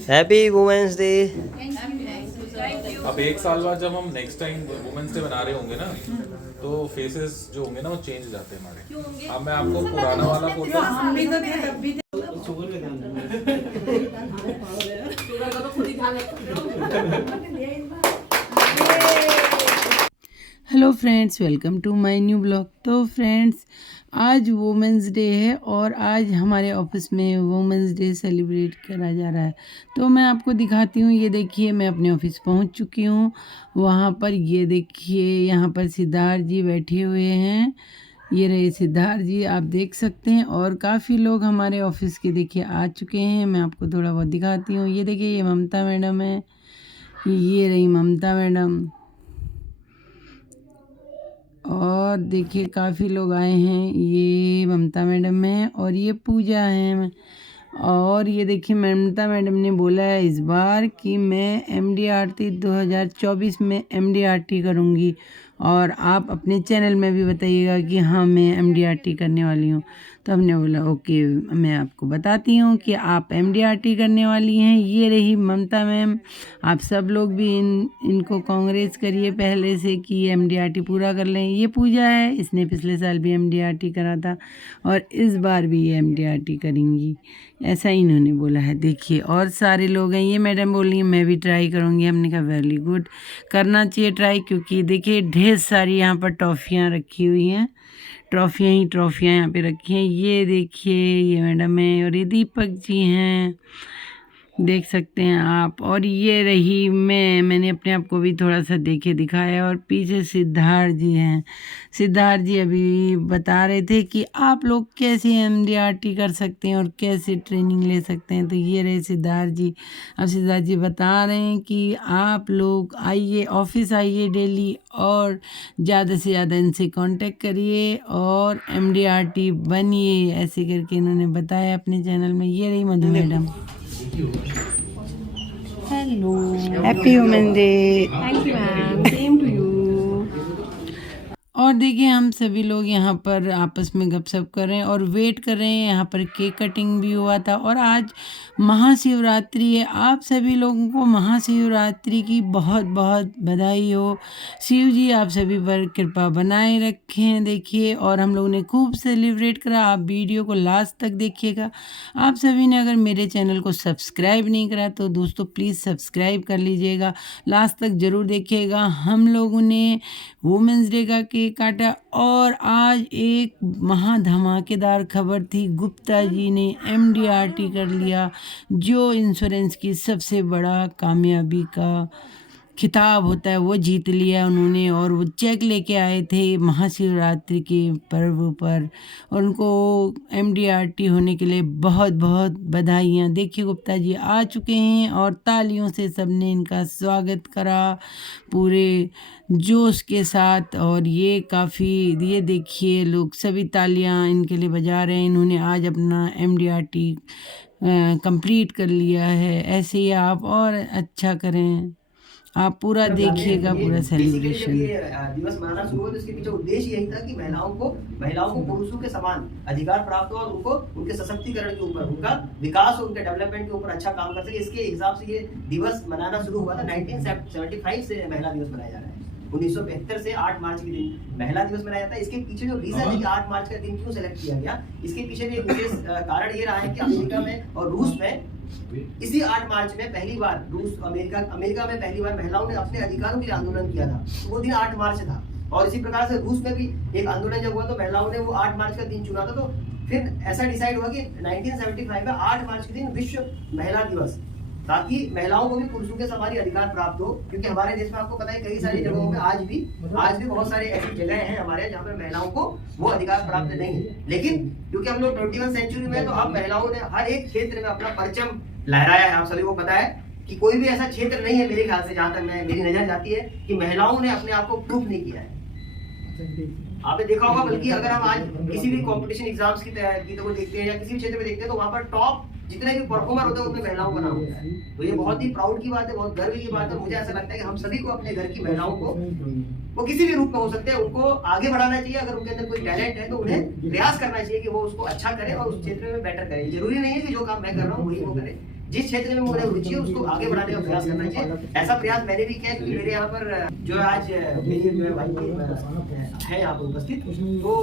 Happy women's day. अब एक साल बाद जब हम नेक्स्ट टाइम वुमेन्स डे बना रहे होंगे ना, तो फेसेस जो होंगे ना वो चेंज हो जाते हैं हमारे। अब मैं आपको पुराना वाला photo, hello friends, welcome to my new blog. तो फ्रेंड्स, आज वुमेंस डे है और आज हमारे ऑफिस में वुमेंस डे सेलिब्रेट करा जा रहा है। तो मैं आपको दिखाती हूँ। ये देखिए, मैं अपने ऑफिस पहुँच चुकी हूँ। वहाँ पर ये देखिए, यहाँ पर सिद्धार्थ जी बैठे हुए हैं। ये रहे सिद्धार्थ जी, आप देख सकते हैं। और काफ़ी लोग हमारे ऑफिस के देखिए आ चुके हैं। मैं आपको थोड़ा बहुत दिखाती हूँ। ये देखिए, ये ममता मैडम है। ये रही ममता मैडम। और देखिए, काफ़ी लोग आए हैं। ये ममता मैडम है और ये पूजा है। और ये देखिए, ममता मैडम ने बोला है इस बार कि मैं MDRT 2024 में MDRT करूँगी। और आप अपने चैनल में भी बताइएगा कि हाँ, मैं MDRT करने वाली हूँ। तो हमने बोला ओके, मैं आपको बताती हूँ कि आप MDRT करने वाली हैं। ये रही ममता मैम। आप सब लोग भी इनको कांग्रेस करिए पहले से कि ये MDRT पूरा कर लें। ये पूजा है, इसने पिछले साल भी MDRT करा था और इस बार भी ये MDRT करेंगी, ऐसा ही इन्होंने बोला है। देखिए, और सारे लोग हैं। ये मैडम बोल रही हैं मैं भी ट्राई करूँगी। हमने कहा वेरी गुड, करना चाहिए ट्राई, क्योंकि देखिए ढेर सारी यहाँ पर टॉफ़ियाँ रखी हुई हैं। ट्रॉफ़ियाँ ही ट्रॉफ़ियाँ यहाँ पे रखी हैं। ये देखिए, ये मैडम है और ये दीपक जी हैं, देख सकते हैं आप। और ये रही मैंने अपने आप को भी थोड़ा सा दिखाया। और पीछे सिद्धार्थ जी हैं। सिद्धार्थ जी अभी बता रहे थे कि आप लोग कैसे MDRT कर सकते हैं और कैसे ट्रेनिंग ले सकते हैं। तो ये रहे सिद्धार्थ जी। अब सिद्धार्थ जी बता रहे हैं कि आप लोग आइए, ऑफिस आइए डेली और ज़्यादा से ज़्यादा इनसे कांटेक्ट करिए और MDRT बनिए, ऐसे करके इन्होंने बताया अपने चैनल में। ये रही Madhu madam. Hello, happy women day. Thank you ma'am, same to you. और देखिए, हम सभी लोग यहाँ पर आपस में गपशप कर रहे हैं और वेट कर रहे हैं। यहाँ पर केक कटिंग भी हुआ था और आज महाशिवरात्रि है। आप सभी लोगों को महाशिवरात्रि की बहुत बहुत बधाई हो। शिव जी आप सभी पर कृपा बनाए रखें। देखिए, और हम लोगों ने खूब सेलिब्रेट करा। आप वीडियो को लास्ट तक देखिएगा। आप सभी ने अगर मेरे चैनल को सब्सक्राइब नहीं करा तो दोस्तों प्लीज़ सब्सक्राइब कर लीजिएगा। लास्ट तक ज़रूर देखिएगा। हम लोगों ने वुमेंस डे का केक काटा और आज एक महा धमाकेदार खबर थी। गुप्ता जी ने MDRT कर लिया, जो इंश्योरेंस की सबसे बड़ा कामयाबी का खिताब होता है वो जीत लिया उन्होंने। और वो चेक लेके आए थे महाशिवरात्रि के पर्व पर और उनको MDRT होने के लिए बहुत बहुत बधाइयाँ। देखिए, गुप्ता जी आ चुके हैं और तालियों से सबने इनका स्वागत करा पूरे जोश के साथ। और ये देखिए, लोग सभी तालियां इनके लिए बजा रहे हैं। इन्होंने आज अपना MDRT कंप्लीट कर लिया है। ऐसे ही आप और अच्छा करें। आप पूरा देखिएगा, पूरा सेलिब्रेशन। दिवस मनाना शुरू हुआ तो इसके पीछे उद्देश्य यही था कि महिलाओं को पुरुषों के समान अधिकार प्राप्त हो और उनको उनके सशक्तिकरण के ऊपर, उनका विकास और उनके डेवलपमेंट के ऊपर अच्छा काम कर सके। इसके हिसाब से ये दिवस मनाना शुरू हुआ था। 1975 से महिला दिवस मनाया जा रहा है। 1975 से 8 मार्च के दिन महिला दिवस मनाया जाता है। इसके पीछे जो रीजन है कि 8 मार्च का दिन क्यों सेलेक्ट किया गया, इसके पीछे भी एक विशेष कारण ये रहा है कि अमेरिका में और रूस में इसी 8 मार्च में पहली बार अमेरिका में पहली बार महिलाओं ने अपने अधिकारों के लिए आंदोलन किया था। तो वो दिन 8 मार्च था। और इसी प्रकार से रूस में भी एक आंदोलन जब हुआ तो महिलाओं ने वो 8 मार्च का दिन चुना था। तो फिर ऐसा डिसाइड हुआ कि 1975 में 8 मार्च के दिन विश्व महिला दिवस, ताकि महिलाओं को भी पुरुषों के समान अधिकार प्राप्त हो। क्योंकि हमारे देश में आपको पता है कई सारी जगहों में आज भी बहुत सारे ऐसी जगह हैं हमारे जहाँ पे महिलाओं को वो अधिकार प्राप्त नहीं है। लेकिन क्योंकि हम लोग 21वीं सेंचुरी में, तो अब महिलाओं ने हर एक क्षेत्र में अपना परचम लहराया है। आप सभी को पता है कि कोई भी ऐसा क्षेत्र नहीं है मेरे ख्याल से, जहां तक मेरी नजर जाती है, कि महिलाओं ने अपने आप को प्रूफ नहीं किया है। आपने देखा होगा, बल्कि अगर हम आज किसी भी कंपटीशन एग्जाम्स की को देखते हैं या किसी भी क्षेत्र में देखते हैं, तो वहां पर टॉप जितने भी परफॉर्मर होते हैं उसमें महिलाओं का नाम होता है। तो ये बहुत ही प्राउड की बात है, बहुत गर्व की बात है। मुझे ऐसा लगता है कि हम सभी को अपने घर की महिलाओं को, वो किसी भी रूप में हो सकते हैं, उनको आगे बढ़ाना चाहिए। अगर उनके अंदर कोई टैलेंट है तो उन्हें प्रयास करना चाहिए कि वो उसको अच्छा करे और उस क्षेत्र में बेटर करे। जरूरी नहीं है कि जो काम मैं कर रहा हूँ वही वो करे। जिस क्षेत्र में उन्हें रुचि है उसको आगे बढ़ाने का प्रयास करना चाहिए। ऐसा प्रयास मैंने भी किया क्योंकि मेरे यहाँ पर जो आज मेरी जो है भाई है यहाँ पर उपस्थित, तो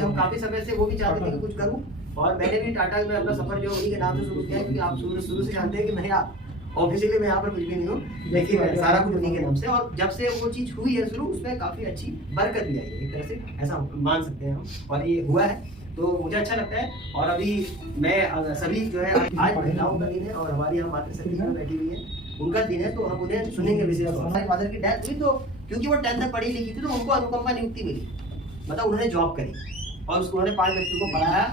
हम काफी समय से वो भी चाहते थे कि कुछ करूँ, और मैंने भी टाटा में अपना सफर जो उन्हीं के नाम से शुरू किया, क्योंकि आप शुरू से जानते हैं कि मैं ऑफिशियली मैं यहाँ पर कुछ भी नहीं हूँ, लेकिन सारा कुछ उन्हीं के नाम से। और जब से वो चीज़ हुई है शुरू, उसमें काफ़ी अच्छी बरकत भी आई है, एक तरह से ऐसा मान सकते हैं हम, और ये हुआ है तो मुझे अच्छा लगता है। और अभी मैं सभी जो है, आज महिलाओं का दिन है और हमारी यहाँ मातृशक्ति में बैठी हुई है, उनका दिन है, तो हम उन्हें सुनेंगे विशेष। हमारे फादर की डेथ हुई तो क्योंकि वो 10th तक पढ़ी लिखी थी, तो उनको अनुकंपा नियुक्ति मिली, मतलब उन्होंने जॉब करी और उन्होंने 5 बच्चों को पढ़ाया,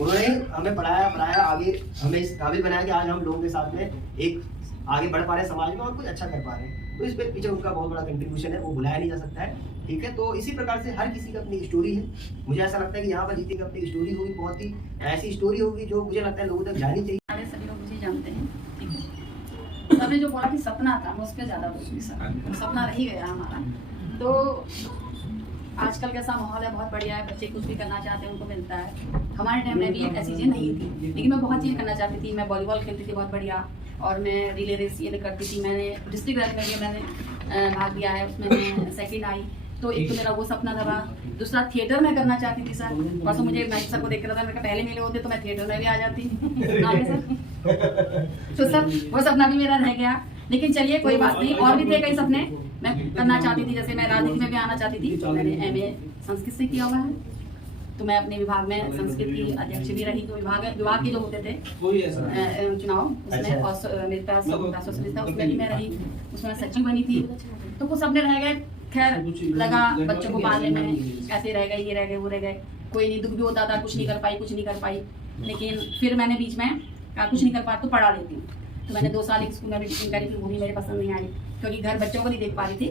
उन्होंने हमें पढ़ाया आगे, हमें इस काबिल बनाया कि आज हम लोगों के साथ में एक आगे बढ़ पा रहे हैं समाज में और कुछ अच्छा कर पा रहे हैं। तो इस पे पीछे उनका बहुत बड़ा कंट्रीब्यूशन है, वो भुलाया नहीं जा सकता है, ठीक है। तो इसी प्रकार से हर किसी की अपनी स्टोरी है। मुझे ऐसा लगता है कि यहाँ पर जीते की अपनी स्टोरी होगी, बहुत ही ऐसी स्टोरी होगी जो मुझे लगता है लोगों तक जानी चाहिए। सभी लोग मुझे जानते हैं, ठीक है। सबने जो बोला कि सपना था, मैं उस पर ज़्यादा बोलूँगी, सपना रह ही गया हमारा। तो आजकल कैसा माहौल है, बहुत बढ़िया है, बच्चे कुछ भी करना चाहते हैं उनको मिलता है। हमारे टाइम में भी ऐसी चीज़ें नहीं थी, लेकिन मैं बहुत चीज़ें करना चाहती थी। मैं वॉलीबॉल खेलती थी बहुत बढ़िया, और मैं रिले रेस ये करती थी। मैंने डिस्ट्रिक्ट रैंक में भी मैंने भाग लिया है, उसमें मैं सेकंड आई। तो एक तो मेरा वो सपना था। दूसरा थिएटर में करना चाहती थी सर, बस मुझे मैं सर को देख रहा था, मेरे पहले मिले होते तो मैं थिएटर में भी आ जाती आगे सर। तो सर वो सपना भी मेरा रह गया, लेकिन चलिए कोई बात नहीं, और भी थे कई सपने मैं करना चाहती थी। जैसे मैं राजनीति में भी आना चाहती थी, तो मैंने MA संस्कृत से किया हुआ है, तो मैं अपने विभाग में संस्कृत की अध्यक्ष भी रही। तो विभाग के जो होते थे चुनाव, उसमें और मेरे पास सोशलिस्ट था, उसमें भी मैं रही, उसमें सचिव बनी थी। तो कुछ सपने रह गए, खैर लगा बच्चों को पालने में, ऐसे रह गए, ये रह गए, वो रह गए, कोई नहीं, दुख भी होता था, कुछ नहीं कर पाई। लेकिन फिर मैंने बीच में कुछ नहीं कर पाई तो पढ़ा लेती हूँ। तो मैंने 2 साल एक स्कूल में भी टीचिंग करी, फिर वो भी मेरे पसंद नहीं आई, क्योंकि घर बच्चों को नहीं देख पा रही थी।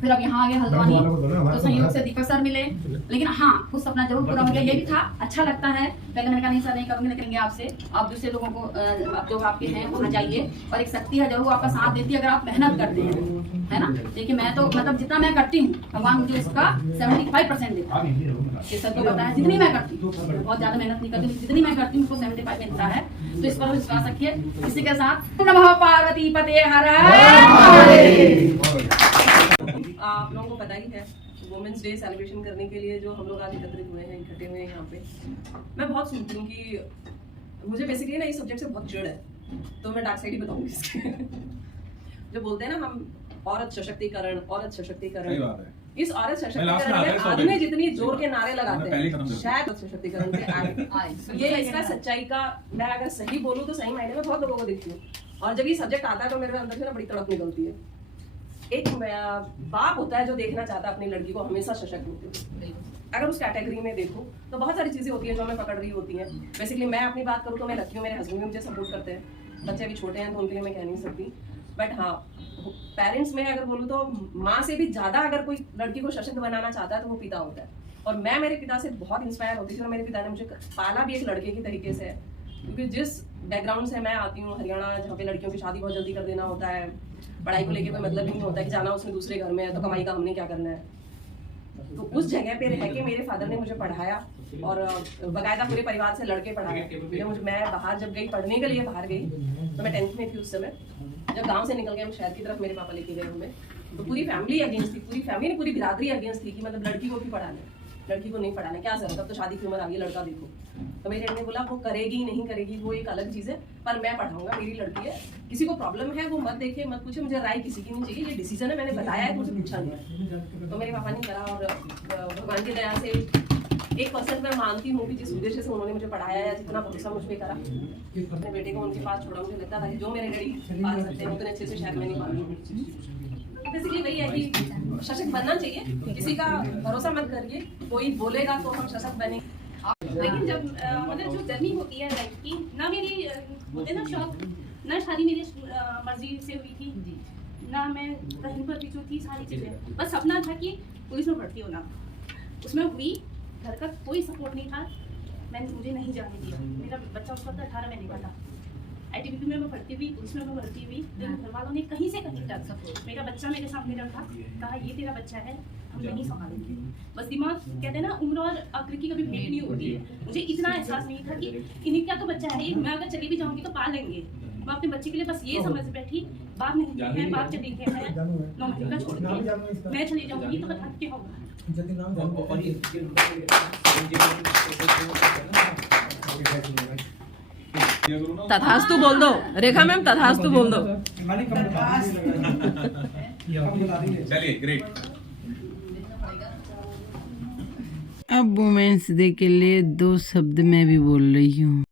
फिर अब यहाँ आ गए हल्द्वानी, तो संयोग से दीपक सर मिले। लेकिन हाँ, कुछ सपना जरूर पूरा हो गया, ये भी था, अच्छा लगता है। पहले मैंने कहा नहीं सर नहीं करूँगी, लेकिन आपसे आप दूसरे लोगों को, अब जो आपके हैं वहाँ जाइए, और एक शक्ति है जरूर आपका साथ देती है अगर आप मेहनत करते हैं, है ना। देखिए मैं तो मतलब जितना मैं करती हूँ, भगवान मुझे उसका 75% देता है, ये सबको पता है। जितनी मैं करती हूँ, बहुत ज्यादा मेहनत नहीं करती, जितनी मैं करती हूँ उसको 75 मिलता है। तो इस पर विश्वास रखिए। इसी के साथ नमः पार्वती पते हर आप लोगों को पता ही है, वुमेन्स डे सेलिब्रेशन करने के लिए जो हम लोग आज एकत्रित हुए हैं, इकट्ठे हुए हैं यहाँ पे, मैं बहुत सुनती हूँ कि मुझे बेसिकली ना इस सब्जेक्ट से बहुत चिढ़ है, तो मैं डार्क साइड ही बताऊंगी इसके। जो बोलते हैं ना हम औरत सशक्तिकरण, इस औरत सशक्तिकरण में आदमी जितनी जोर के नारे लगाते हैं, शायद सशक्तिकरण पे आए। ये इसका सच्चाई का, मैं अगर सही बोलूँ तो सही मायने में बहुत लोगों को देखती हूँ, और जब ये सब्जेक्ट आता है तो मेरे अंदर से ना बड़ी तड़प निकलती है। एक बाप होता है जो देखना चाहता है अपनी लड़की को हमेशा सशक्त होती है। अगर उस कैटेगरी में देखो तो बहुत सारी चीज़ें होती हैं जो हमें पकड़ रही होती हैं। बेसिकली मैं अपनी बात करूँ तो मैं लड़की हूँ, मेरे हस्बैंड भी मुझे सपोर्ट करते हैं, बच्चे अभी छोटे हैं तो उनके लिए मैं कह नहीं सकती। बट हाँ, पेरेंट्स में अगर बोलूँ तो माँ से भी ज़्यादा अगर कोई लड़की को सशक्त बनाना चाहता है तो वो पिता होता है। और मैं मेरे पिता से बहुत इंस्पायर होती थी, और मेरे पिता ने मुझे पाला भी एक लड़के की तरीके से है, क्योंकि जिस बैकग्राउंड से मैं आती हूँ, हरियाणा, जहाँ पे लड़कियों की शादी बहुत जल्दी कर देना होता है, पढ़ाई को लेके कोई मतलब ही नहीं होता कि जाना उसने दूसरे घर में है तो कमाई का हमने क्या करना है। तो उस जगह पे रह के मेरे फादर ने मुझे पढ़ाया, और बाकायदा पूरे परिवार से लड़के पढ़ाया। मैं बाहर जब गई पढ़ने के लिए, बाहर गई तो मैं 10th में थी उस समय। जब गांव से निकल गए हम शहर की तरफ, मेरे पापा लेके गए हमें, तो पूरी फैमिली अगेंस्ट थी, पूरी फैमिली ने, पूरी बिरादरी अगेंस्ट थी कि मतलब लड़की को भी पढ़ाना, लड़की को नहीं पढ़ाना, क्या जरूरत, अब तो शादी की उम्र आ गई, लड़का देखो। तो मेरे डैड ने बोला वो करेगी नहीं करेगी वो एक अलग चीज़ है, पर मैं पढ़ाऊंगा, मेरी लड़की है, किसी को प्रॉब्लम है वो मत देखे मत पूछे, मुझे राय किसी की नहीं चाहिए, ये डिसीजन है, मैंने बताया है, मुझे पूछा नहीं। तो मेरे पापा ने करा, और भगवान की दया से 1% मैं मानती हूँ कि जिस उद्देश्य से उन्होंने मुझे पढ़ाया या जितना भरोसा मुझ पर करा, अपने बेटे को उनके पास छोड़ा, मुझे लगता था कि जो मेरे डैडी पाल सकते हैं उतने अच्छे से शायद मैं नहीं पालूंगी। बेसिकली वही है कि सशक्त बनना चाहिए, किसी का भरोसा मत करिए, कोई बोलेगा तो हम सशक्त बने। लेकिन जब मतलब जो जर्नी होती है लाइफ की, ना मेरी होते ना शौक, ना शादी मेरी मर्जी से हुई थी, ना मैं कहीं पर पिछू थी, सारी चीज़ें बस सपना था कि पुलिस में भर्ती होना। उसमें हुई, घर का कोई सपोर्ट नहीं था, मुझे नहीं जाने दिया। मेरा बच्चा उस वक्त 18 महीने का था। ITBP में मैं भर्ती हुई, पुलिस में मैं भर्ती हुई, लेकिन घर वालों ने कहीं से कहीं तक मेरा बच्चा मेरे सामने रखा, कहा ये तेरा बच्चा है, हम नहीं संभालेंगे। बस दिमाग कहते हैं ना, उम्र और अक्ल की कभी भेंट नहीं होती है। मुझे इतना एहसास नहीं था कि इन्हीं का तो बच्चा है, मैं अगर चली भी जाऊंगी तो पाल लेंगे। मैं अपने बच्चे के लिए बस ये समझ बैठी, बाप नहीं है, बाप चली गए हैं 9 महीने का छोड़ के, मैं चली जाऊंगी तो बता क्या होगा। तथास्तु बोल दो रेखा मैम, तथास्तु बोल दो। चलिए ग्रेट। अब वुमेन्स डे के लिए 2 शब्द मैं भी बोल रही हूँ।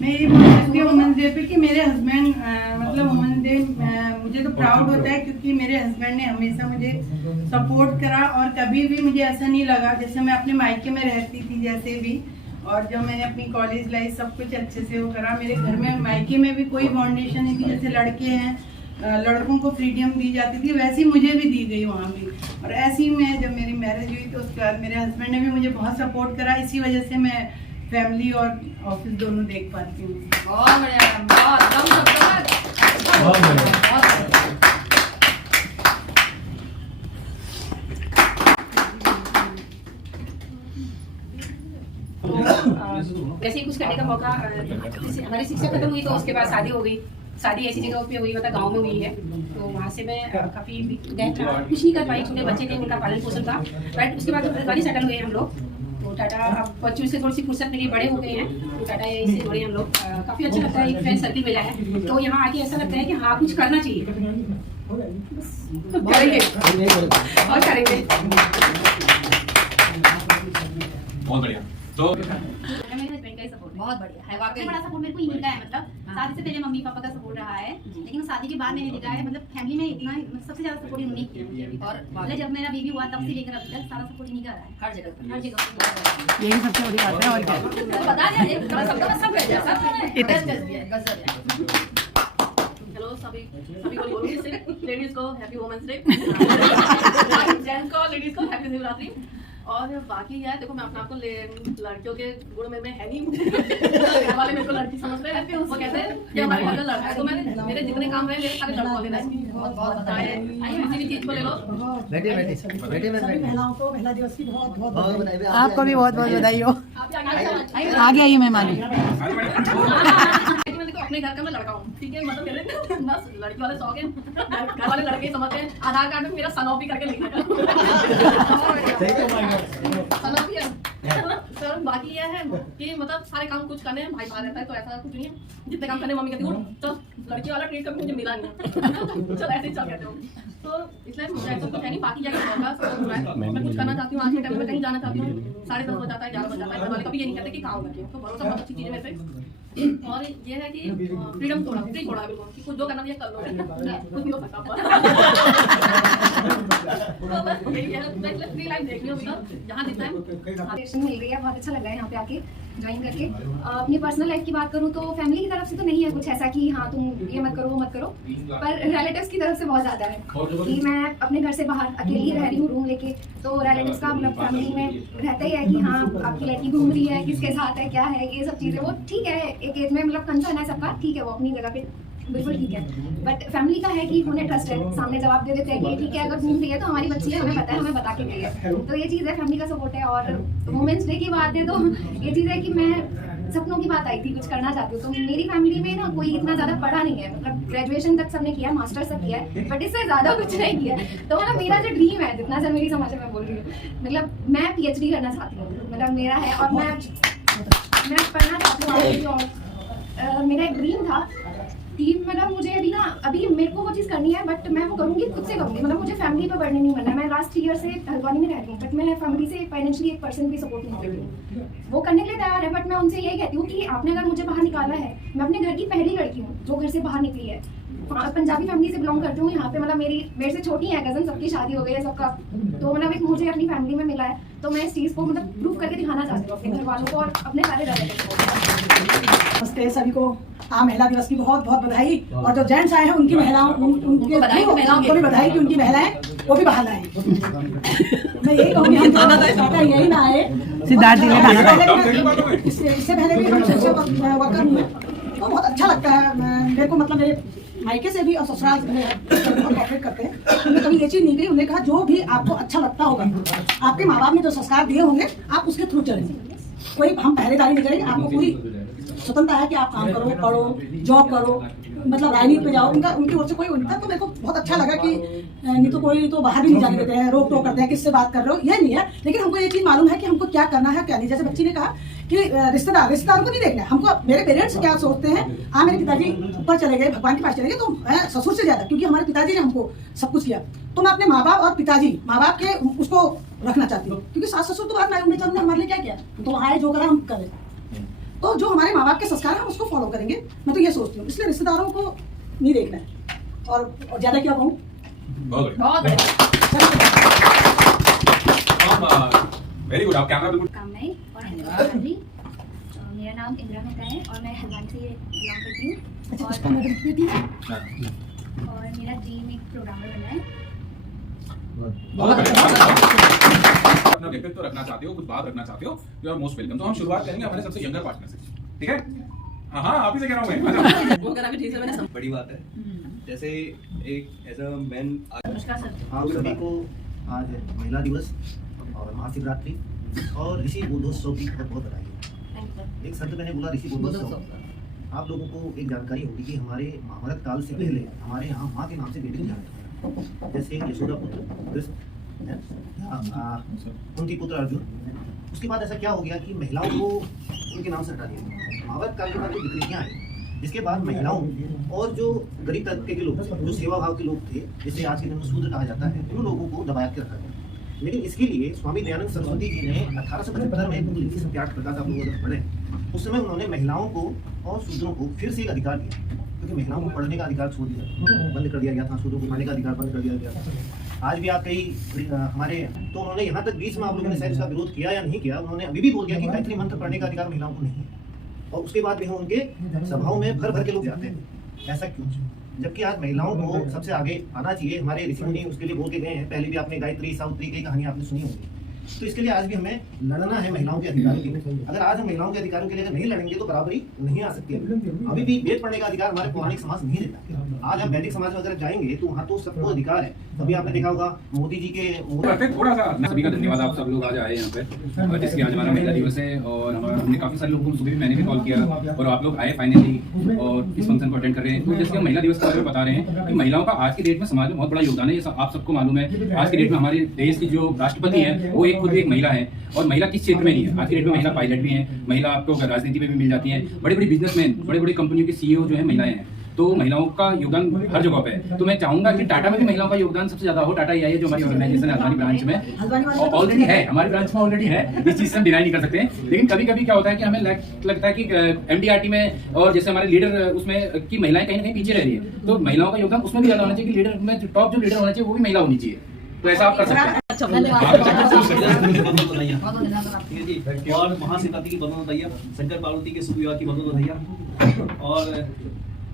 मैं ये बोल सकती हूँ वुमेन्स डे पे कि मेरे हस्बैंड मतलब वुमेन्स डे मुझे तो प्राउड होता है, क्योंकि मेरे हस्बैंड ने हमेशा मुझे सपोर्ट करा और कभी भी मुझे ऐसा नहीं लगा, जैसे मैं अपने मायके में रहती थी जैसे भी, और जब मैंने अपनी कॉलेज लाइफ सब कुछ अच्छे से वो करा। मेरे घर में मायके में भी कोई फाउंडेशन नहीं थी, जैसे लड़के हैं लड़कों को फ्रीडम दी जाती थी वैसी मुझे भी दी गई वहाँ भी। और ऐसे ही मैं जब मेरी मैरिज हुई तो उसके बाद मेरे हस्बैंड ने भी मुझे बहुत सपोर्ट करा, इसी वजह से मैं फैमिली और ऑफिस दोनों देख पाती हूँ। बहुत बढ़िया, बहुत जैसे ही कुछ करने का मौका, हमारी शिक्षा खत्म हुई तो उसके बाद शादी हो गई। शादी ऐसी जगह पे हुई, मतलब गांव में हुई है, तो वहाँ से मैं काफ़ी कुछ नहीं कर पाई। छोटे बच्चे थे, उनका पालन पोषण था। राइट, उसके बाद गाड़ी सेटल हुए हम लोग, तो टाटा अब बच्चों से थोड़ी सी फुर्सत मिली, बड़े हो गए हैं, तो टाटा से जुड़े हम लोग। काफ़ी अच्छा लगता है, एक फ्रेंड सर्किल मिला है, तो यहाँ आके ऐसा लगता है कि हाँ कुछ करना चाहिए, करेंगे और करेंगे। बहुत बढ़िया। तो मेरे हस्बैंड का ही सपोर्ट बहुत बढ़िया है, सबसे बड़ा सपोर्ट मेरे को इन्हीं का है। मतलब शादी से पहले मम्मी पापा का सपोर्ट रहा है, लेकिन शादी के बाद मैंने देखा है, मतलब फैमिली में इतना सबसे ज्यादा सपोर्ट उन्हीं की है। और मतलब जब मेरा बेबी हुआ तब से लेकर अभी तक सारा सपोर्ट इन्हीं का रहा है, हर जगह हर जगह। यही सबसे बड़ी बात है। और क्या बता दिया सब रह जाए, सब हेलो सभी को बोलो लेडीज को हैप्पी वुमेन्स डे, जेंट्स को लेडीज को हैप्पी शिवरात्रि। और बाकी है, देखो मैं अपने आप को लड़कियों के गुण में है नहीं, घर वाले मेरे को लड़की समझ रहे हैं, वो कहते हैं कि हमारे घर का लड़का है, तो मेरे जितने काम है मेरे सारे लड़कों वाले हैं। बहुत बताए किसी भी चीज को ले लो। महिलाओं को महिला दिवस की बहुत बहुत बधाई। आपको भी बहुत बहुत बधाई हो। आगे आइए मेहमान। देखो अपने घर का मैं लड़का हूँ, ठीक है, मतलब मेरे बस लड़की वाले शौक है, घर वाले लड़के समझते हैं। आधार कार्ड में मेरा सनौपी करके लिखा है सनौपी है सर। बाकी यह है कि मतलब सारे काम कुछ करने हैं, भाई बाहर रहता है तो ऐसा कुछ नहीं है, जितने काम करने मम्मी कहती हूँ तो लड़की वाला ट्रीट कभी मुझे मिला नहीं, चल ऐसे ही चल कहते हो। तो इसलिए मुझे ऐसा कुछ है नहीं, बाकी जाके मैं कुछ करना चाहती हूँ। आज के टाइम में कहीं जाना चाहती हूँ, 10:30 हो जाता है, 11 बज जाता है, घर वाले कभी ये नहीं कहते कि कहाँ करती है, तो भरोसा बहुत अच्छी चीज़ है मेरे पे। और ये है कि फ्रीडम थोड़ा फ्री थोड़ा बिल्कुल कि कुछ जो करना चाहिए कर लो, कुछ नहीं हो सकता। तो बस यही है, फ्री लाइफ देख रही हूँ जहाँ जितना है। मिल रही है, बहुत अच्छा लग रहा है यहाँ पे आके ज्वाइन करके। अपनी पर्सनल लाइफ की बात करूँ तो फैमिली की तरफ से तो नहीं है कुछ ऐसा कि हाँ तुम ये मत करो वो मत करो, पर रिलेटिव्स की तरफ से बहुत ज़्यादा है कि मैं अपने घर से बाहर अकेली रह रही हूँ रूम लेके, तो रिलेटिव्स का मतलब फैमिली में रहता ही है कि हाँ आपकी लड़की घूम रही है, किसके साथ है, क्या है, ये सब चीज़ें। वो ठीक है, एक एज में मतलब कंसर्न है सबका, ठीक है, वो अपनी जगह पे बिल्कुल ठीक है, बट फैमिली का है कि उन्हें ट्रस्ट है, सामने जवाब दे देते हैं कि ठीक है अगर घूम रही है तो हमारी बच्ची है, हमें पता है, हमें बता के गई है, तो ये चीज़ है, फैमिली का सपोर्ट है। और वुमेन्स डे की बात है तो ये चीज़ है कि मैं सपनों की बात आई थी, कुछ करना चाहती हूँ, तो मेरी फैमिली में ना कोई इतना ज़्यादा पढ़ा नहीं है, मतलब ग्रेजुएशन तक सबने किया, मास्टर्स तक किया है, बट इससे ज़्यादा कुछ नहीं किया। तो मतलब मेरा जो ड्रीम है, जितना सर मेरी समझ में बोल रही हूँ, मतलब मैं PhD करना चाहती हूँ, मतलब मेरा है, और मैं पढ़ना चाहती हूँ, और मेरा एक ड्रीम था कि मतलब मुझे अभी मेरे को वो चीज़ करनी है, बट मैं वो करूँगी, खुद से करूँगी, मतलब मुझे फैमिली पे बर्डन नहीं बनना है। मैं लास्ट 3 ईयर से हल्द्वानी में रहती हूँ, बट मैं फैमिली से फाइनेंशियली 1% भी सपोर्ट नहीं करती हूँ। वो करने के लिए तैयार है, बट मैं उनसे यही कहती हूँ कि आपने अगर मुझे बाहर निकाला है, मैं अपने घर की पहली लड़की हूँ जो घर से बाहर निकली है, पंजाबी फैमिली से बिलोंग करती हूँ। यहाँ पे मतलब मेरे से छोटी है कजन, सबकी शादी हो गई है सबका, तो मतलब एक मुझे अपनी फैमिली में मिला है, तो मैं इस चीज़ को मतलब प्रूव करके दिखाना चाहती हूँ अपने घर वालों को और अपने सारे रिलेटिव्स को। नमस्ते सभी को, महिला दिवस की बहुत बहुत बधाई। और जो जेंट्स आए हैं उनकी महिलाओं उनके महिलाओं को भी बधाई कि उनकी महिलाएं वो भी बाहर आए। मैं यही कहूँगी हम टाटा यही ना आए, सिद्धार्थ जी ने इससे पहले भी हम शिक्षा वर्कर हुए, तो बहुत अच्छा लगता है मेरे को, मतलब मेरे मायके से भी और ससुराल से बहुत कोऑपरेट करते हैं। उन्हें कभी ये चीज़ नहीं कही, उन्होंने कहा जो भी आपको अच्छा लगता होगा, आपके माँ बाप ने जो संस्कार दिए होंगे आप उसके थ्रू चलेंगे, कोई हम पहरेदारी नहीं करेंगे, आपको पूरी स्वतंत्रता है कि आप काम करो, पढ़ो, जॉब करो, मतलब राजनीति पे जाओ। उनकी ओर से कोई उनका तो मेरे को बहुत अच्छा लगा कि नहीं तो कोई तो बाहर भी नहीं जाने देते हैं, रोक टोक करते हैं, किससे बात कर रहे हो, ये नहीं है। लेकिन हमको ये चीज़ मालूम है कि हमको क्या करना है क्या नहीं। जैसे बच्ची ने कहा कि रिश्तेदारों को नहीं देखना है हमको, मेरे पेरेंट्स क्या सोचते हैं। हाँ, मेरे पिताजी ऊपर चले गए, भगवान के पास चले गए, तो मैं ससुर से ज़्यादा, क्योंकि हमारे पिताजी ने हमको सब कुछ किया, तो मैं अपने माँ बाप और पिताजी, माँ बाप के उसको रखना चाहती हूँ, क्योंकि सास ससुर तो बात मैं उन्हें चलूँगा, हमारे लिए क्या किया, तो वहाँ आए जो करा हम करें, तो जो हमारे माँ बाप के संस्कार हैं हम उसको फॉलो करेंगे। मैं तो ये सोचती हूँ, इसलिए रिश्तेदारों को नहीं देखना है। और ज़्यादा क्या कहूँ, वेरी गुड। आप कैमरा बिल्कुल कामनाएं और धन्यवाद जी। मेरा नाम इंदिरा मेहता है और मैं हल्द्वानी से बिलोंग करती हूँ और मेरा ड्रीम एक प्रोग्रामर बनना है। अपना व्यक्तित्व रखना चाहते हो, कुछ बात रखना चाहते हो, यू आर मोस्ट वेलकम। तो हम शुरुआत करेंगे हमारे सबसे यंगर पार्टनर से, ठीक है? हाँ, आप ही से कह रहा हूँ मैं। वो करा भी ठीक है, मैंने बड़ी बात है। जैसे एक एज अ मैन, नमस्कार सर। आप सभी को आज महिला दिवस और महाशिवरात्रि और ऋषि बोधोत्सव की बहुत बहुत बधाई। एक शब्द मैंने बोला ऋषि बोधोत्सव, आप लोगों को एक जानकारी होगी कि हमारे महाभारत काल से पहले हमारे यहाँ माँ के नाम से बेटे जाते हैं, जैसे यशोदा पुत्र कृष्ण, कुंती पुत्र अर्जुन। उसके बाद ऐसा क्या हो गया कि महिलाओं को उनके नाम से हटा दिया। महाभारत काल के बाद जो विकृतियाँ आई, जिसके बाद महिलाओं और जो गरीब तबके के लोग, जो सेवा भाव के लोग थे, जिसे आज के दिन में शूद्र कहा जाता है, उन लोगों को दबाया के रखा गया। लेकिन इसके लिए स्वामी दयानंद सरस्वती जी ने 1875 में एक लिखी सत्याग्रह प्रकाश आप लोगों ने पढ़े। उस समय उन्होंने महिलाओं को और शूद्रों को फिर से एक अधिकार दिया, क्योंकि महिलाओं को पढ़ने का अधिकार छोड़ दिया, बंद कर दिया गया था, शूद्रों को खाने का अधिकार बंद कर दिया गया था। आज भी आप कई हमारे, तो उन्होंने यहाँ तक बीच में आप लोगों ने शायद इसका विरोध किया या नहीं किया, उन्होंने अभी भी बोल दिया कि गायत्री मंत्र पढ़ने का अधिकार महिलाओं को नहीं है। और उसके बाद भी हम उनके सभाओं में भर भर के लोग जाते हैं। ऐसा क्यों? जबकि आज महिलाओं को सबसे आगे आना चाहिए। हमारे ऋषि मुनि उसके लिए बोल के गए हैं। पहले भी आपने गायत्री सावित्री की कहानी आपने सुनी होगी। तो इसके लिए आज भी हमें लड़ना है महिलाओं के अधिकारों के लिए। अगर आज हम महिलाओं के अधिकारों के लिए अगर नहीं लड़ेंगे तो बराबरी नहीं आ सकती है। अभी भी वेद पढ़ने का अधिकार हमारे पौराणिक समाज नहीं देता। आज हम वैदिक समाज में अगर जाएंगे तो वहाँ तो सबको अधिकार है। तभी आपने देखा होगा मोदी जी के थोड़ा सा सभी का धन्यवाद। आप सब लोग आज आए यहाँ पे, जिसकी आज हमारा महिला दिवस है और हमने काफी सारे लोगों को सुबह भी मैंने भी कॉल किया और आप लोग आए फाइनली और इस फंक्शन को अटेंड कर रहे हैं। तो जैसे हम महिला दिवस के बारे में बता रहे हैं कि महिलाओं का आज की डेट में समाज में बहुत बड़ा योगदान है। ये आप सबको मालूम है। आज की डेट में हमारे देश की जो राष्ट्रपति है वो खुद एक महिला है। और महिला किस क्षेत्र में नहीं है, आज की डेट में महिला पायलट भी हैं, महिला आपको राजनीति में भी मिल जाती हैं, बड़ी बड़ी बिजनेसमैन, बड़ी बड़ी कंपनियों के सीईओ जो है महिलाएं हैं। तो महिलाओं का योगदान हर जगह पे है। तो मैं चाहूंगा कि टाटा में भी महिलाओं का योगदान सबसे ज्यादा हो। टाटा एआई जो हमारी ऑर्गेनाइजेशन है हल्द्वानी ब्रांच में ऑलरेडी है, हमारी ब्रांच में ऑलरेडी है, इस चीज से हम डिनाई नहीं कर सकते। लेकिन कभी कभी क्या होता है कि हमें लगता है कि एमडीआरटी में और जैसे हमारे लीडर उसमें की महिलाएं कहीं ना कहीं पीछे रह रही है। तो महिलाओं का योगदान उसमें भी ज्यादा होना चाहिए कि लीडर में टॉप जो लीडर होना चाहिए वो भी महिला होनी चाहिए। तो ऐसा आप कर सकते हैं। और महाशिवरात्रि की बहुत बधाइयाँ, शंकर पार्वती के शुभ विवाह की बहुत बधाइयाँ।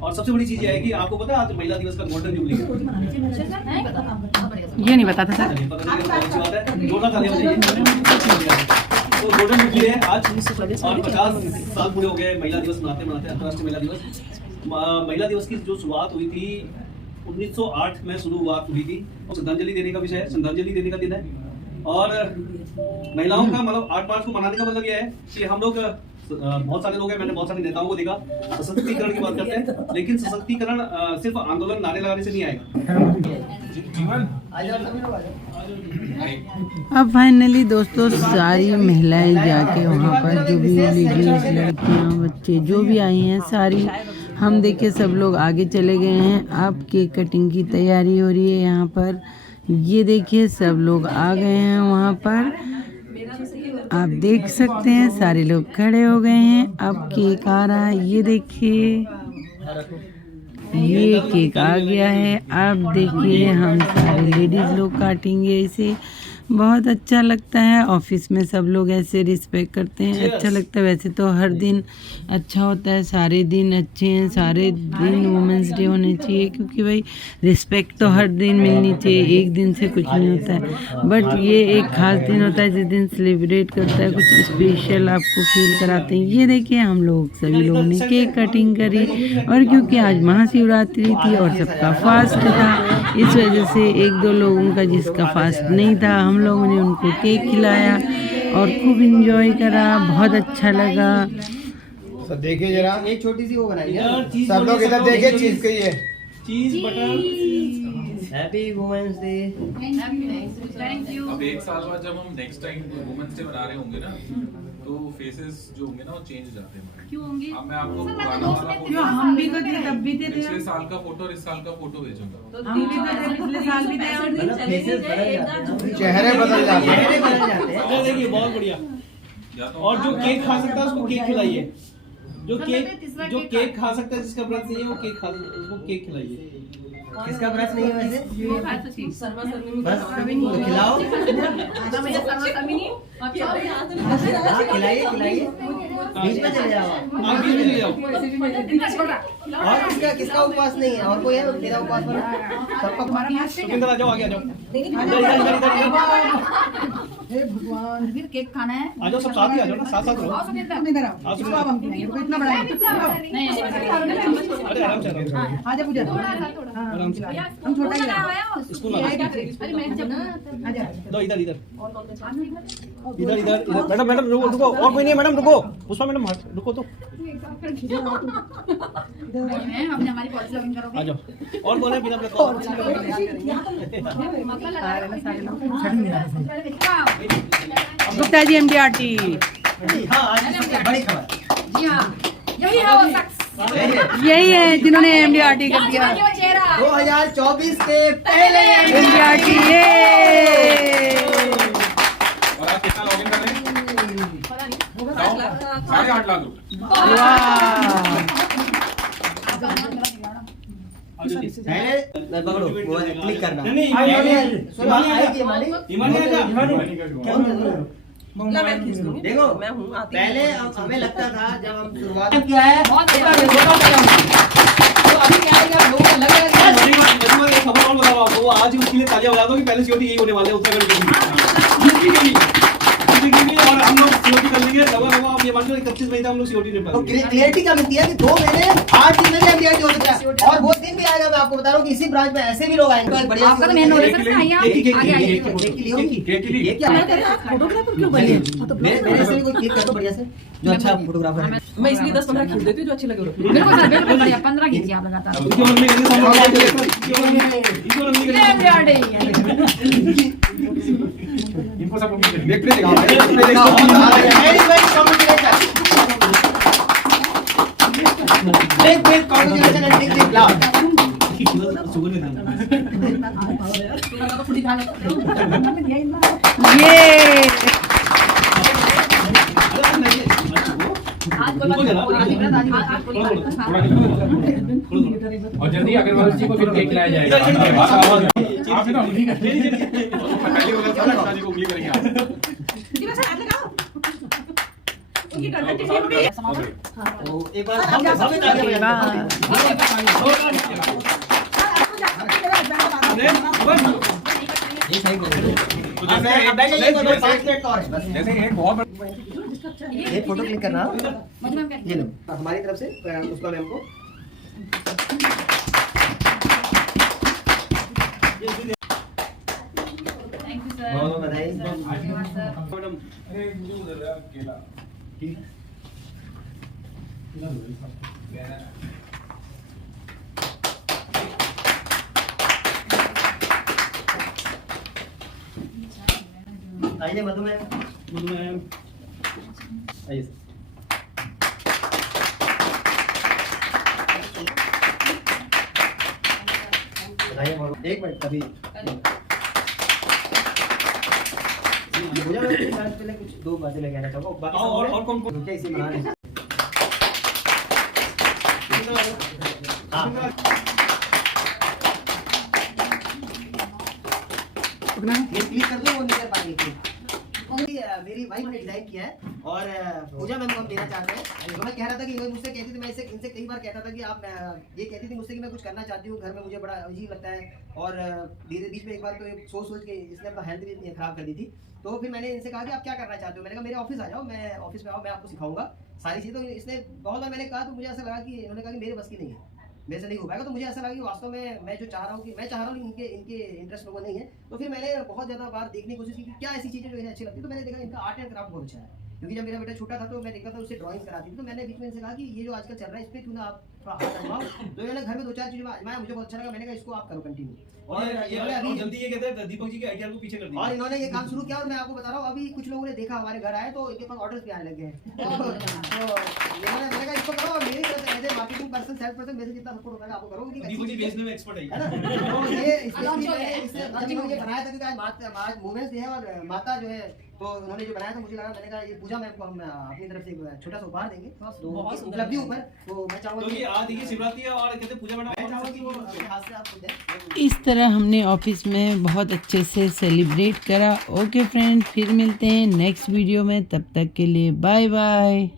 और सबसे बड़ी चीज ये है कि आपको पता है आज महिला दिवस का गोल्डन जुबली है। ये नहीं पता था सर। तो गोल्डन जुबली है आज और 50 साल पूरे हो गए महिला दिवस मनाते मनाते। अंतर्राष्ट्रीय महिला दिवस, महिला दिवस की जो शुरुआत हुई थी 1908 में शुरुआत हुई थी। और श्रद्धांजलि देने का विषय है, श्रद्धांजलि देने का दिन है। और महिलाओं का मतलब 8 मार्च को मनाने का मतलब यह है कि हम लोग बहुत सारे लोग हैं, मैंने बहुत सारे नेताओं को देखा सशक्तिकरण की बात करते हैं, लेकिन सशक्तिकरण सिर्फ आंदोलन नारे लगाने से नहीं आएगा। अब फाइनली दोस्तों सारी महिलाएं जाके वहाँ पर जो भी लेडीज लड़कियाँ बच्चे जो भी आई हैं सारी हम देखे सब लोग आगे चले गए हैं। अब केक कटिंग की तैयारी हो रही है यहाँ पर। ये देखिए सब लोग आ गए हैं वहाँ पर, आप देख सकते हैं सारे लोग खड़े हो गए हैं। अब केक आ रहा है, ये देखिए ये केक आ गया है। अब देखिए हम सारे लेडीज लोग काटेंगे इसे। बहुत अच्छा लगता है। ऑफिस में सब लोग ऐसे रिस्पेक्ट करते हैं, अच्छा लगता है। वैसे तो हर दिन अच्छा होता है, सारे दिन अच्छे हैं, सारे दिन वुमेंस डे होने चाहिए, क्योंकि भाई रिस्पेक्ट तो हर दिन मिलनी चाहिए, एक दिन से कुछ नहीं होता है। बट ये एक खास दिन होता है जिस दिन सेलिब्रेट करता है, कुछ स्पेशल आपको फील कराते हैं। ये देखिए हम लोग सभी लोगों ने केक कटिंग करी, और क्योंकि आज महाशिवरात्रि थी और सबका फास्ट था, इस वजह से एक दो लोगों का जिसका फास्ट नहीं था, हम लोगों ने उनको केक खिलाया और खूब इंजॉय करा, बहुत अच्छा लगा। तो देखिए जरा एक छोटी सी वो बनाई है, सब लोग इधर देखिए, चीज कहिए cheese butter. Happy women's day. Thank you. अब 1 साल बाद जब हम नेक्स्ट टाइम वुमेन्स डे मना रहे होंगे ना, तो फेसेस जो होंगे ना वो चेंज हो जाते हैं। क्यों होंगे? अब मैं आपको पुराना वाला क्यों, फोटो, हम भी तो थे तब भी थे, पिछले साल का फोटो और इस साल का फोटो भेजूंगा। हम भी तो थे, पिछले साल भी थे। चेहरे बदल जाते हैं। देखिए बहुत बढ़िया। या तो और जो केक खा सकता है उसको केक खिलाइए। जो केक खा सकता है, जिसका व्रत नहीं है वो केक खा, उसको केक खिलाइए। किसका व्रत नहीं है वैसे? बस तो खिलाओ। हाँ, खिलाइए खिलाइए, बीच में चले जाओ। आप बीच में ले जाओ। और किसका उपवास नहीं है? और कोई है मेरा उपवास वाला? सबका सुखिंदर आ जाओ, आगे आ जाओ। हे भगवान, फिर केक खाना है। आ जाओ, सब साथ ही आ जाओ ना, साथ साथ रहो। तुम इधर आओ, इसको अब हम खिलाएंगे। इतना बड़ा है। अरे आराम से आराम से। आजा पूजा, आराम से। हम छोटा ही है। इसको ला आजा दो, इधर इधर इधर इधर। मैडम रुको, और कोई नहीं है मैडम, रुको। पुष्पा मैडम रुको तो, हमने हमारी पॉलिसी लॉगिन करोगे। आ जाओ। और कौन है बिना गुप्ता जी MDRT। हाँ, आज की बड़ी खबर। जी हाँ, यही है वो शख्स, यही है जिन्होंने MDRT कर दिया। 2024 के पहले MDRT। और आप कितना लॉगिन कर रहे हैं? 8.5 लाख रुपए। पहले पकड़ो, वो क्लिक करना। नहीं, सुनो, आएगी हमारी। देखो पहले हमें लगता था जब हम शुरुआत किया है, तो अभी क्या है कि आप लोगों को लग रहा है एक खबर और बता रहा हूँ, वो आज ही उसके लिए तालियां बजा दो कि पहले सीओटी यही होने वाले हैं उत्तराखंड के। और हम लोग सीओटी कर लेंगे। आप ये मान लो 31 मई तक हम लोग सीओटी निपटा लेंगे। क्लियरिटी का मिलती है कि 2 महीने 8 दिन में MDRT हो सकता है, और वो दिन भी आएगा। मैं आपको बता रहा हूँ कि इसी ब्रांच में ऐसे भी लोग आएंगे। एक बढ़िया आपका तो मेन नोटिस है, आइए आप आगे आइए। ये क्या फोटोग्राफर क्यों बनी? मेरे से भी कोई क्लिक कर दो बढ़िया से, जो अच्छा फोटोग्राफर है। मैं इसलिए 10-15 खींच देती हूँ जो अच्छे लगे। बिल्कुल सर, बिल्कुल बढ़िया। 15 कीजिए आप लगातार। इनको सब और जल्दी अग्रवाल जी को फिर केक खिलाया जाएगा। आपने तो उंगली कर दी। पहले बोला था ना जी को उंगली करेंगे आप। एक बार जैसे एक बहुत एक फोटो क्लिक करना। ये लो हमारी तरफ से पुष्पा मैम को। Thank you sir. बहुत बधाई। मैडम आइए मधु मैम। आइए सर। एक मिनट अभी पहले कुछ 2 बातें मैं कहना चाहूँगा। और कौन क्या इसे मना रहे हैं? अपना ये क्लिक कर दो वो नहीं कर पाएंगे। मेरी वाइफ ने डिजाइन किया है और पूजा मैम को हम देना चाहते हैं। तो मैं कह रहा था कि वो मुझसे कहती थी, मैं इनसे कई बार कहता था कि आप ये कहती थी मुझसे कि मैं कुछ करना चाहती हूँ घर में, मुझे बड़ा अजीब लगता है। और धीरे बीच में एक बार तो सोच के इसने अपना हेल्थ भी इतनी खराब कर दी थी। तो फिर मैंने इनसे कहा कि आप क्या करना चाहते हो। मैंने कहा मेरे ऑफिस आ जाओ, मैं ऑफिस में आओ, मैं आपको सिखाऊंगा सारी चीज़ें। तो इसने बहुत बार मैंने कहा तो मुझे ऐसा लगा कि इन्होंने कहा कि मेरे बस की नहीं है, मेरे से नहीं हो पाएगा। तो मुझे ऐसा लगा कि वास्तव में मैं जो चाह रहा हूँ कि मैं चाह रहा हूँ इनके इंटरेस्ट लोगों नहीं है। तो फिर मैंने बहुत ज़्यादा बार देखने की कोशिश की कि क्या ऐसी चीज़ें जो इन्हें अच्छी लगती है। तो मैंने देखा इनका आर्ट एंड क्राफ्ट बहुत अच्छा है, क्योंकि जब मेरा बेटा छोटा था तो मैं देखता था उससे ड्राइंग कराती थी। तो मैंने बीच में इनसे कहा कि ये जो आजकल चल रहा है इस पर क्यों ना आप थोड़ा हाथ आजमाओ। तो इन्होंने घर में 2-4 चीज़ें आजमाया, मुझे बहुत अच्छा लगा। मैंने कहा इसको आप करो कंटिन्यू। और ये जल्दी ये कहते हैं दीपक जी के आइडिया को पीछे कर दिया और इन्होंने ये काम शुरू किया। और मैं आपको बता रहा हूँ अभी कुछ लोगों ने देखा हमारे घर आए तो इनके पास ऑर्डर्स भी आने लगे हैं। तो मैंने कहा इसको करो, मेरी तरफ से as a marketing person, sales person मेरे से जितना सपोर्ट होगा आपको करो, क्योंकि दीपक जी बेचने में एक्सपर्ट है ना। तो ये इससे बनाया था क्योंकि आज वुमेन्स डे है और माता जो है तो उन्होंने जो बनाया था मुझे लगा, मैंने कहा ये पूजा मैम को हम अपनी तरफ से एक छोटा सा उपहार देंगे तो उपलब्धि ऊपर। तो मैं चाहूँगा तो ये आज देखिए शिवरात्रि है और कहते पूजा मैडम, मैं चाहूँगा कि वो अपने हाथ से आपको दें। इस तरह हमने ऑफिस में बहुत अच्छे से सेलिब्रेट करा। ओके फ्रेंड, फिर मिलते हैं नेक्स्ट वीडियो में, तब तक के लिए बाय बाय।